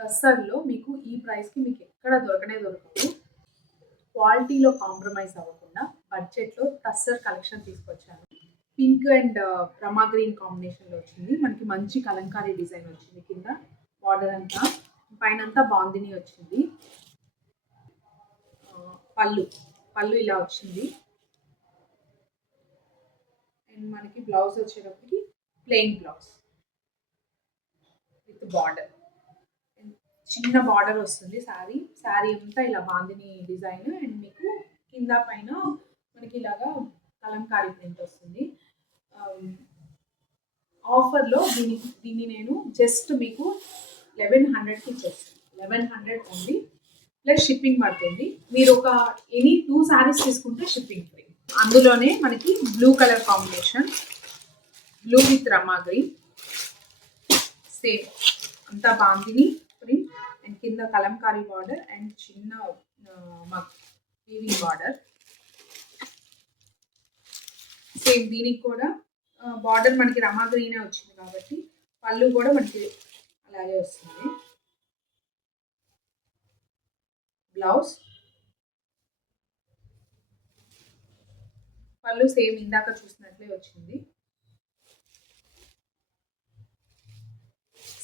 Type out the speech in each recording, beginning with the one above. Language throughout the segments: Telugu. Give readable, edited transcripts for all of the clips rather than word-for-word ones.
టస్సర్‌లో మీకు ఈ ప్రైస్‌కి మీకు ఎక్కడ దొరకవు. క్వాలిటీలో కాంప్రమైజ్ అవ్వకుండా బడ్జెట్‌లో టస్సర్ కలెక్షన్ తీసుకొచ్చాను. పింక్ అండ్ రమా గ్రీన్ కాంబినేషన్‌లో వచ్చింది. మనకి మంచి కలంకారీ డిజైన్ వచ్చింది. కింద బార్డర్ అంతా, పైనంతా బాందిని వచ్చింది. పళ్ళు ఇలా వచ్చింది. అండ్ మనకి బ్లౌజ్ వచ్చేటప్పటికి ప్లెయిన్ బ్లౌజ్ విత్ బార్డర్. చిన్న బార్డర్ వస్తుంది. శారీ అంతా ఇలా బాందిని డిజైన్ అండ్ మీకు కింద పైన మనకి ఇలాగా కలంకారీ ప్రింట్ వస్తుంది. ఆఫర్లో దీన్ని నేను జస్ట్ మీకు 1100కి ఇచ్చేస్తాను. 1100 ఓన్లీ ప్లస్ షిప్పింగ్ పడుతుంది. మీరు ఒక ఎనీ 2 శారీస్ తీసుకుంటే షిప్పింగ్ ఫ్రీ. అందులోనే మనకి blue colour combination, blue with Rama green, same అంతా బాందిని ప్రింట్ అండ్ కింద కలంకారీ బార్డర్ అండ్ చిన్న వీవింగ్ బార్డర్. సేమ్ దీనికి కూడా బార్డర్ మనకి రమా గ్రీనే వచ్చింది కాబట్టి పళ్ళు కూడా మనకి అలాగే వస్తుంది. బ్లౌజ్ పళ్ళు సేమ్ ఇందాక చూసినట్లే వచ్చింది.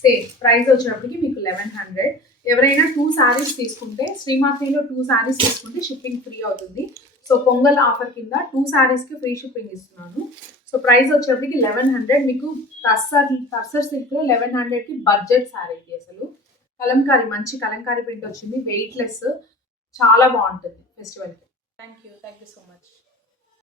సేమ్ ప్రైస్ వచ్చేటప్పటికి మీకు 1100. ఎవరైనా 2 శారీస్ తీసుకుంటే శ్రీమాత్రిలో 2 శారీస్ తీసుకుంటే షిప్పింగ్ ఫ్రీ అవుతుంది. సో పొంగల్ ఆఫర్ కింద 2 శారీస్కి ఫ్రీ షిప్పింగ్ ఇస్తున్నాను. సో ప్రైస్ వచ్చేటప్పటికి 1100. మీకు టస్సర్ సిల్క్లో 1100కి బడ్జెట్ శారీ ఇది. అసలు మంచి కలంకారీ ప్రింట్ వచ్చింది. వెయిట్లెస్, చాలా బాగుంటుంది ఫెస్టివల్కి. Thank you so much.